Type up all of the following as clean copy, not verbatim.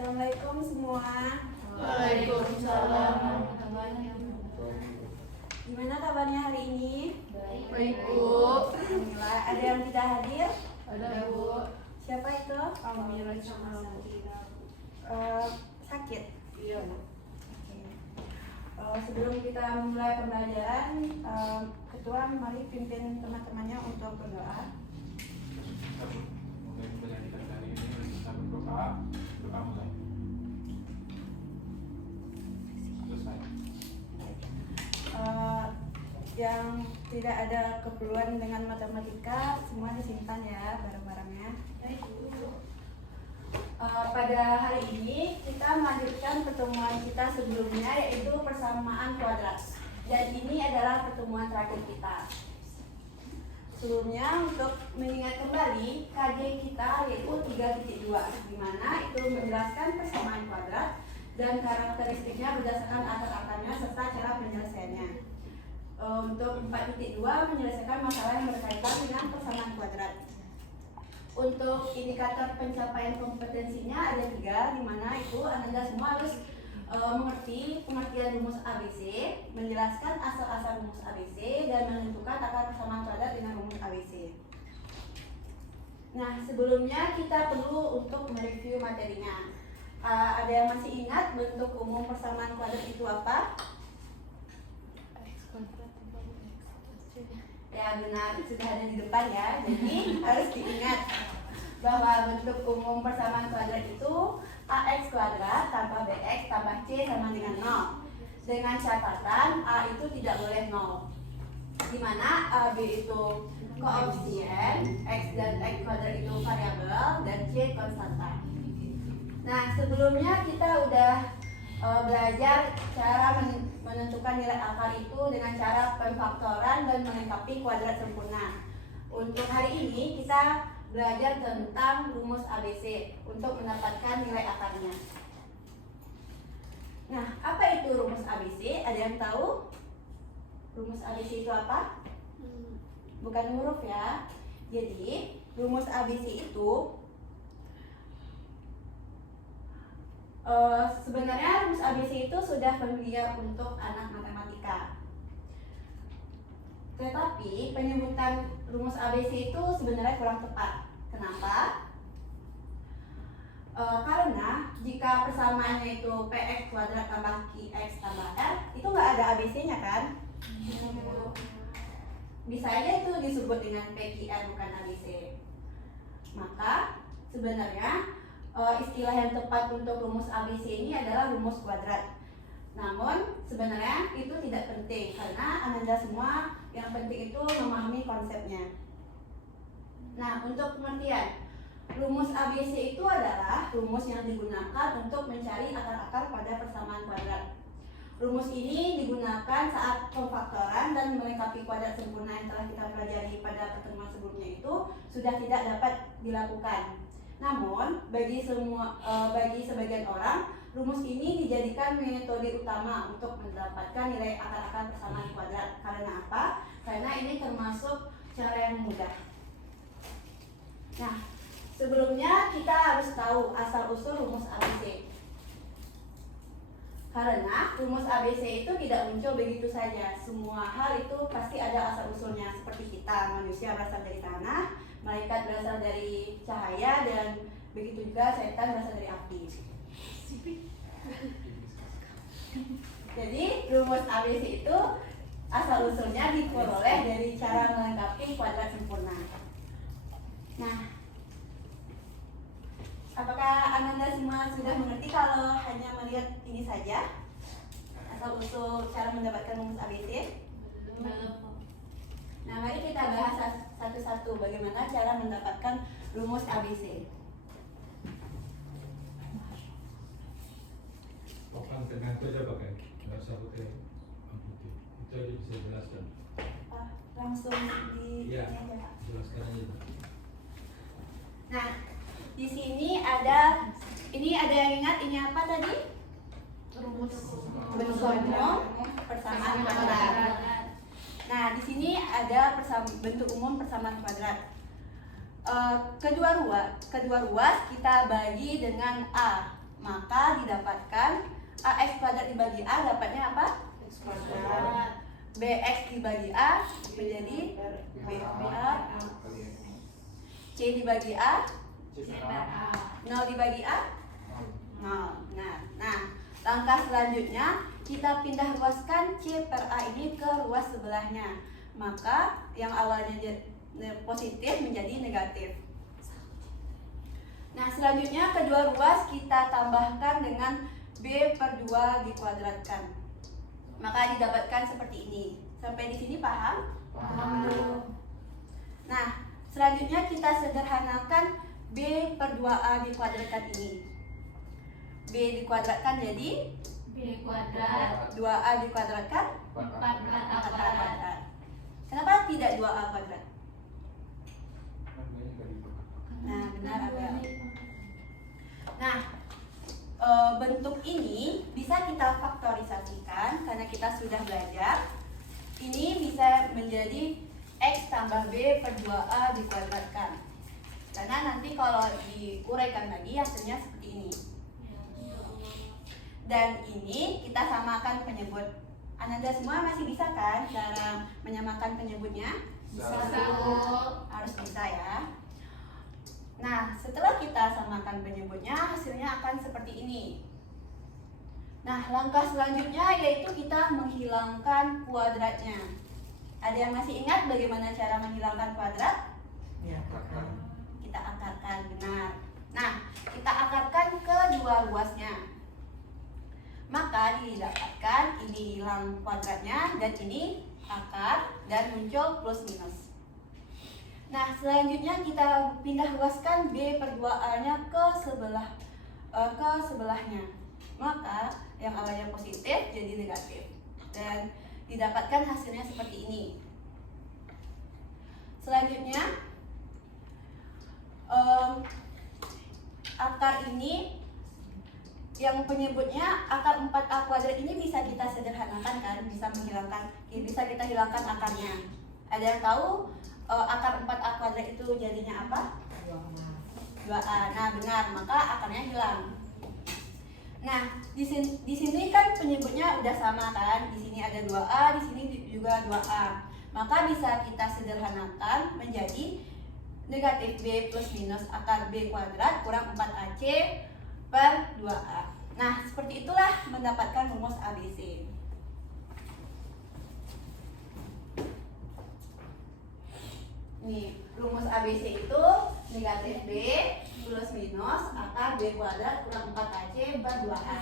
Assalamualaikum semua. Waalaikumsalam. Gimana kabarnya hari ini? Baik, Bu. Alhamdulillah. Ada yang tidak hadir? Ada, Bu. Siapa itu? Amira sama Bu. Sakit. Iya, Bu. Sebelum kita memulai pembelajaran, Ketua mari pimpin teman-temannya untuk berdoa. Mulai pembelajaran kali ini kita berdoa mulai. Selesai. Yang tidak ada keperluan dengan matematika semua disimpan ya barang-barangnya. Pada hari ini kita melanjutkan pertemuan kita sebelumnya, yaitu persamaan kuadrat. Dan ini adalah pertemuan terakhir kita. Sebelumnya, untuk mengingat kembali KJ kita yaitu 3.2, di mana itu menjelaskan persamaan kuadrat dan karakteristiknya berdasarkan akar-akarnya serta cara penyelesaiannya. Untuk 4.2 menyelesaikan masalah yang berkaitan dengan persamaan kuadrat. Untuk indikator pencapaian kompetensinya ada 3, di mana itu Anda semua harus mengerti pengertian rumus ABC, menjelaskan asal-asal rumus ABC, dan menentukan akar persamaan kuadrat dengan rumus ABC. Nah, sebelumnya kita perlu untuk mereview materinya. Ada yang masih ingat bentuk umum persamaan kuadrat itu apa? Ya benar, sudah ada di depan ya. Jadi harus diingat bahwa bentuk umum persamaan kuadrat itu AX kuadrat tambah BX tambah C sama dengan 0. Dengan catatan A itu tidak boleh 0. Dimana AB itu koefisien, X dan X kuadrat itu variabel, dan C konstanta. Nah, sebelumnya kita udah belajar cara menentukan nilai akar itu dengan cara pemfaktoran dan melengkapi kuadrat sempurna. Untuk hari ini kita belajar tentang rumus ABC untuk mendapatkan nilai akarnya. Nah, apa itu rumus ABC? Ada yang tahu? Rumus ABC itu apa? Bukan huruf ya. Jadi, rumus ABC itu sebenarnya rumus ABC itu sudah familiar untuk anak matematika. Tetapi penyebutan rumus ABC itu sebenarnya kurang tepat. Kenapa? Karena jika persamaannya itu PX kuadrat tambah QX tambah R, itu nggak ada ABC-nya kan? Bisa aja itu disebut dengan PQR bukan ABC. Maka sebenarnya istilah yang tepat untuk rumus ABC ini adalah rumus kuadrat. Namun sebenarnya itu tidak penting karena Anda semua yang penting itu memahami konsepnya. Nah, untuk pengertian, rumus ABC itu adalah rumus yang digunakan untuk mencari akar-akar pada persamaan kuadrat. Rumus ini digunakan saat pemfaktoran dan melengkapi kuadrat sempurna yang telah kita pelajari pada pertemuan sebelumnya itu sudah tidak dapat dilakukan. Namun, bagi sebagian orang, rumus ini dijadikan metode utama untuk mendapatkan nilai akar-akar persamaan kuadrat. Karena apa? Karena ini termasuk cara yang mudah. Nah, sebelumnya kita harus tahu asal-usul rumus ABC. Karena rumus ABC itu tidak muncul begitu saja. Semua hal itu pasti ada asal-usulnya. Seperti kita, manusia berasal dari tanah, malaikat berasal dari cahaya, dan begitu juga setan berasal dari api. Jadi rumus ABC itu asal-usulnya diperoleh dari cara melengkapi kuadrat sempurna. Nah, apakah Anda semua sudah mengerti kalau hanya melihat ini saja? Asal-usul cara mendapatkan rumus ABC? Nah, mari kita bahas satu-satu bagaimana cara mendapatkan rumus ABC. Papan tengah itu aja pakai, nggak usah pakai putih. Itu aja bisa jelaskan. Langsung di Iya, ini aja. jelaskan aja. Nah, di sini ada yang ingat ini apa tadi? Rumus Bentuk umum persamaan kuadrat. Nah, di sini ada bentuk umum persamaan kuadrat. Kedua ruas kita bagi dengan A. maka didapatkan AX kuadrat dibagi A dapatnya apa? X kuadrat. BX dibagi A menjadi BA. C dibagi A, C per A. 0 dibagi A, 0. Nah, langkah selanjutnya kita pindah ruaskan C per A ini ke ruas sebelahnya. Maka yang awalnya positif menjadi negatif. Nah, selanjutnya kedua ruas kita tambahkan dengan B per 2 dikuadratkan. Maka didapatkan seperti ini. Sampai di sini paham? Paham. Nah, selanjutnya kita sederhanakan B per 2A dikuadratkan ini. B dikuadratkan jadi B kuadrat 2A dikuadratkan 4A 4A kuadrat. kuadrat. Kenapa tidak 2A kuadrat? Nah, benar Abel. Nah, bentuk ini bisa kita faktorisasikan karena kita sudah belajar. Ini bisa menjadi X tambah B per 2A dikuadratkan. Karena nanti kalau diuraikan lagi hasilnya seperti ini. Dan ini kita samakan penyebut. Ananda semua masih bisa kan cara menyamakan penyebutnya? Bisa. Harus bisa ya. Nah, setelah kita samakan penyebutnya, hasilnya akan seperti ini. Nah, langkah selanjutnya yaitu kita menghilangkan kuadratnya. Ada yang masih ingat bagaimana cara menghilangkan kuadrat? Kita akarkan, benar. Nah, kita akarkan ke dua ruasnya. Maka didapatkan ini hilang kuadratnya dan ini akar dan muncul plus minus. Nah, selanjutnya kita pindah ruaskan B per 2A-nya ke sebelahnya. Maka yang awalnya positif jadi negatif. Dan didapatkan hasilnya seperti ini. Selanjutnya akar ini yang penyebutnya akar 4A kuadrat ini bisa kita sederhanakan kan, bisa kita hilangkan akarnya. Ada yang tahu akar 4A kuadrat itu jadinya apa? 2A. Nah, benar, maka akarnya hilang. Nah, di sini kan penyebutnya udah sama kan? Di sini ada 2A, di sini juga 2A. Maka bisa kita sederhanakan menjadi negatif B plus minus akar B kuadrat kurang 4AC per 2A. Nah, seperti itulah mendapatkan rumus ABC. Nih, rumus ABC itu negatif B plus minus akar B kuadrat kurang 4AC per 2A.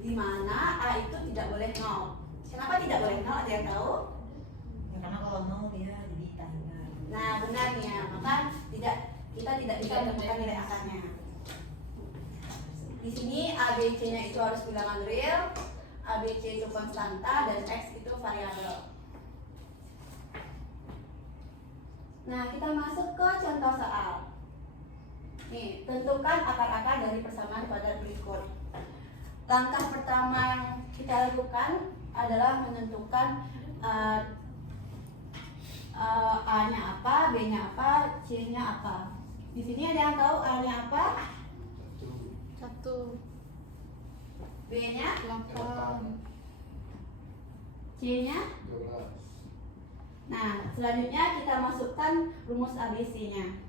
Di mana A itu tidak boleh 0. Kenapa tidak boleh 0? Ada yang tahu? Ya, karena kalau nol dia jadi tanda. Nah, benarnya, maka kita tidak bisa menemukan nilai akarnya. Di sini ABC-nya itu harus bilangan real, ABC itu konstanta, dan X itu variabel. Nah, kita masuk ke contoh soal. Nih, tentukan akar-akar dari persamaan kuadrat berikut. Langkah pertama yang kita lakukan adalah menentukan A-nya apa, B-nya apa, C-nya apa. Di sini ada yang tahu A-nya apa? 1 B-nya? 8 C-nya? Nah, selanjutnya kita masukkan rumus ABC-nya.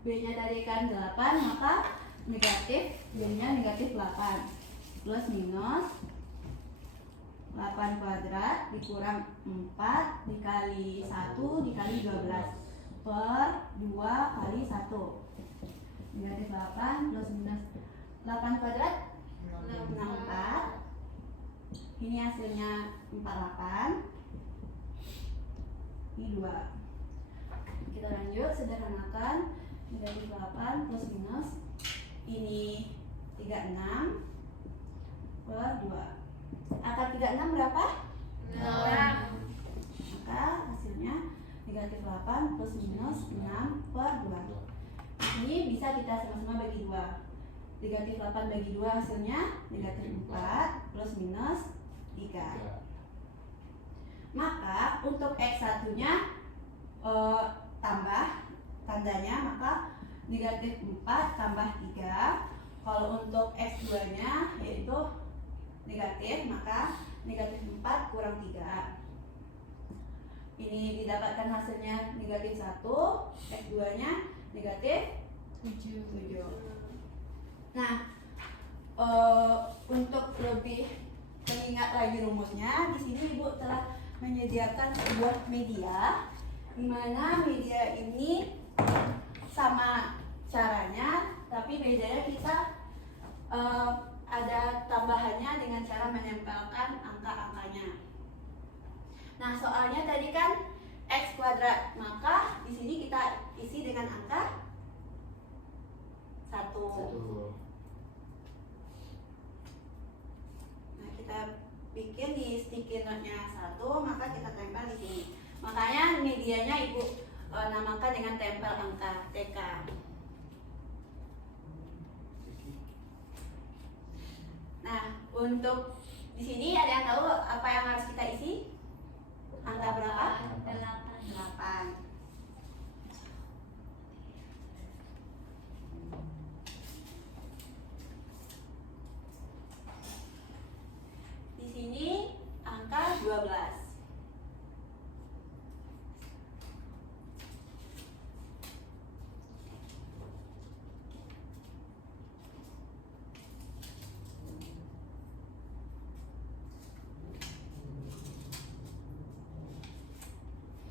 B-nya tadi kan 8, maka negatif, B-nya negatif 8 plus minus 8 kuadrat dikurang 4 dikali 1 dikali 12 per 2 kali 1. Negatif 8 plus minus 8 kuadrat 64. Ini hasilnya 48. Ini 2. Kita lanjut sederhanakan. Negatif 8 plus minus ini 36 per 2. Akar 36 berapa? 6 Maka hasilnya negatif 8 plus minus 6 per 2. Ini bisa kita sama-sama bagi 2. Negatif 8 bagi 2 hasilnya negatif 4 plus minus 3. Maka untuk X1 nya tambah tandanya, maka negatif 4 tambah 3. Kalau untuk X2 nya yaitu negatif, maka negatif 4 kurang 3. Ini didapatkan hasilnya negatif 1, X2 nya negatif 7. Nah, untuk lebih mengingat lagi rumusnya, di sini Ibu telah menyediakan sebuah media, di mana media ini sama caranya, tapi bedanya kita ada tambahannya dengan cara menempelkan angka-angkanya. Nah, soalnya tadi kan X kuadrat, maka di sini kita isi dengan angka 1. Nah, kita bikin di sticky note-nya 1, maka kita tempel di sini. Makanya medianya Ibu namakan dengan tempel angka TK. Nah, untuk di sini ada yang tahu apa yang harus kita isi? Angka berapa? 8. Di sini angka 12.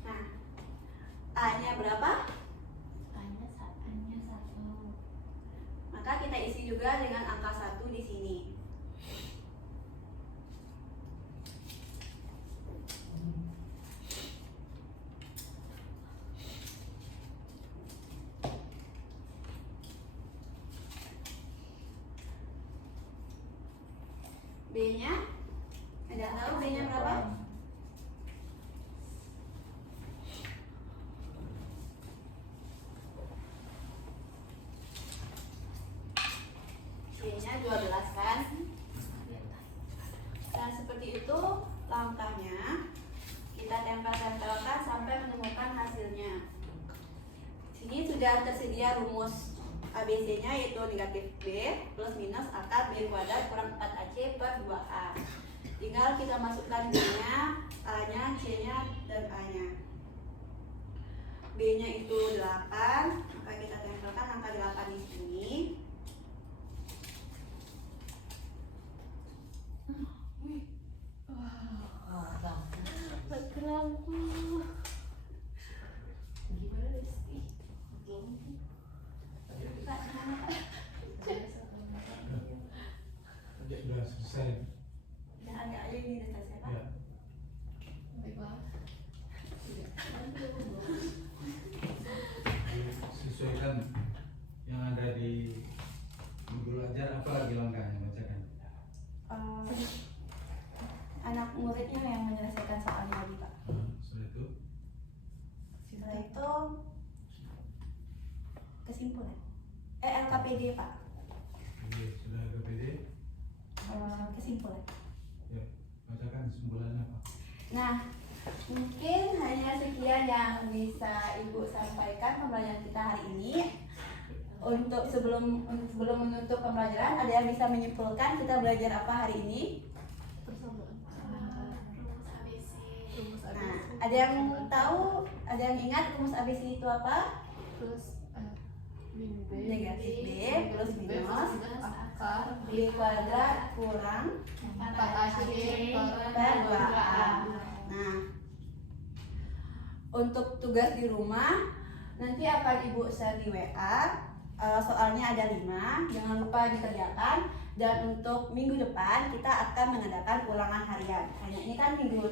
Nah, A-nya berapa? Hanya 1. Maka kita isi juga dengan angka 1 di sini. B-nya, ada yang tahu B-nya berapa? B-nya 12 kan? Dan seperti itu langkahnya. Kita tempel-tempelkan sampai menemukan hasilnya. Sini sudah tersedia rumus ABC-nya, yaitu negatif B plus minus akar B kuadrat kurang 4AC per 2A. Tinggal kita masukkan B-nya, A-nya, C-nya, dan A-nya. B-nya itu 8, maka kita tempelkan angka 8 di sini. Sudah selesai. Dan agak aja ini udah selesai, Pak. Ya. Sesuaikan yang ada di buku belajar, apa lagi langkahnya, bacakan. Anak muridnya yang menyelesaikan soalnya tadi, Pak. Setelah itu Setelah itu kesimpulan. LKPD, Pak. Oke, sudah ke PD. Kesimpulan. Ya, bacakan kesimpulannya apa? Nah, mungkin hanya sekian yang bisa Ibu sampaikan pembelajaran kita hari ini. Untuk sebelum menutup pembelajaran, ada yang bisa menyimpulkan kita belajar apa hari ini? Rumus ABC. Nah, ada yang tahu, ada yang ingat rumus ABC itu apa? Negatif B plus minus akar B kuadrat kurang 4AC per 2A. Nah, untuk tugas di rumah nanti akan Ibu share di WA. Soalnya ada 5, jangan lupa dikerjakan. Dan untuk minggu depan kita akan mengadakan ulangan harian. Hanya ini kan minggu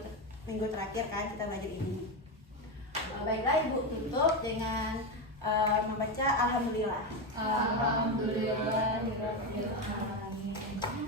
terakhir kan kita belajar ini. Baiklah, Ibu tutup dengan membaca Alhamdulillah. Alhamdulillahirabbil alamin.